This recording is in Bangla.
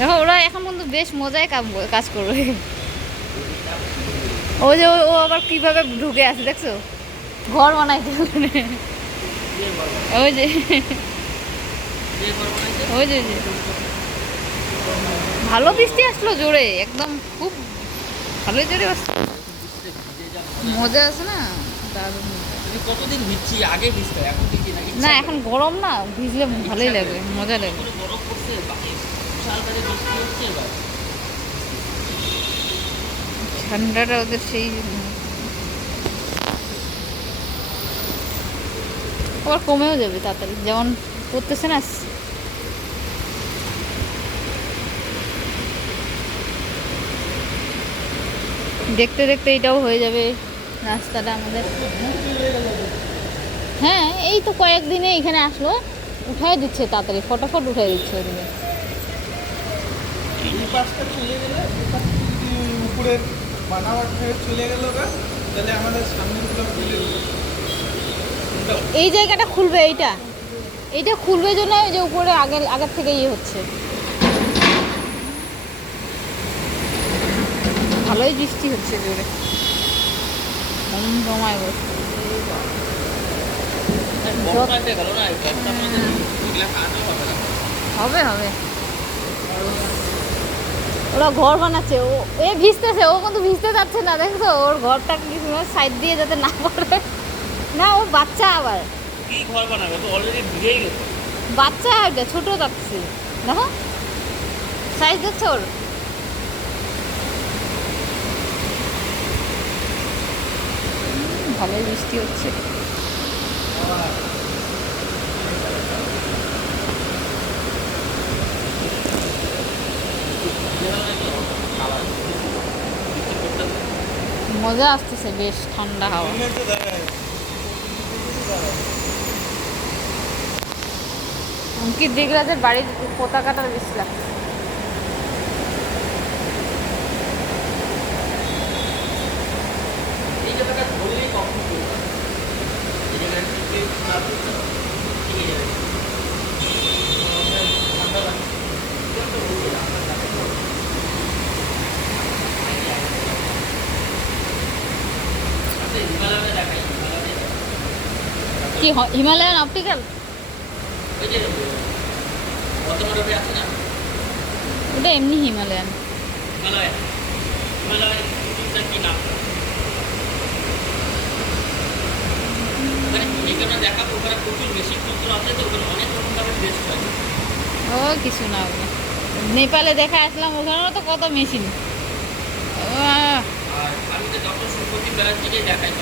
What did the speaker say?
দেখো ওরা এখন কিন্তু বেশ মজায় কাজ করবে। ওই যে ও আবার কিভাবে ঢুকে আছে দেখছো, ঘর বানাইছে ওই যে ওই যে ভালো বৃষ্টি আসলো জোরে একদম, খুব ভালোই জোরে আসছে। মজা আছে না, দারুণ। কতদিন ভিজছি, আগে ভিজতে এখন ভিজি নাকি? না এখন গরম না, ভিজলে ভালোই লাগবে, মজা লাগবে। গরম পড়ছে, সালকারে বৃষ্টি হচ্ছে এবার। ঠান্ডাটা ওদের সেই, আবার কমেও যাবে তাড়াতাড়ি, যেমন করতেছে না। দেখতে দেখতে এটাও হয়ে যাবে রাস্তাটা আমাদের। হ্যাঁ এই তো কয়েকদিনে এখানে আসলো, উঠাই দিচ্ছে তাড়াতাড়ি, ফটাফট উঠাই দিচ্ছে ওদিকে। এই পাশটা চলে গেলে, উপরের বানাওয়াট হয়ে চলে গেল, তাহলে আমাদের সামনের গুলো খুলে এই জায়গাটা খুলবে, এইটা খুলবে জন্য ওই যে উপরে আগের থেকে ইয়ে হচ্ছে। ভালোই বৃষ্টি হচ্ছে জোরে, জমায় বসে। হবে হবে, ওরা ঘর বানাচ্ছে, ও এ ভিজতেছে, ও কিন্তু ভিজতে যাচ্ছে না, দেখছো ওর ঘরটা কিছু সাইড দিয়ে যাতে না পড়ে। না ও বাচ্চা, আবার কি ঘর বানাবে, তো অলরেডি ভিজেই গেছে। বাচ্চা ওটা ছোট যাচ্ছে, দেখো সাইজ দেখছো ওর। ভালোই বৃষ্টি হচ্ছে। মজা আসতেছে, বেশ ঠান্ডা হাওয়া। অঙ্কিত দিগরাজের বাড়ির পতাকাটা বেশি লাগছে। এই জায়গাটা ধরলেই কখন করবে, এই জায়গাটা ঠিক আছে ঠান্ডা লাগে। হিমালয়ে দেখাই, হিমালয়ে কি হিমালয়ান অপটিক্যাল? ওই যে বর্তমানে আছে না, ওটা এমনি হিমালয়ান। হিমালয়, হিমালয় কি নাম? ওখানে এখানে দেখাবো, ওখানে প্রচুর মেশিন পত্র আছে, তো ওখানে অনেক রকম ভাবে টেস্ট হয়। ও কিছু না, ওগুলো নেপালে দেখা আসলাম, ওখানেও তো কত মেশিন। আর আমি তো ডক্টর সুপ্রদীপ ব্যানার্জিকে দেখাই।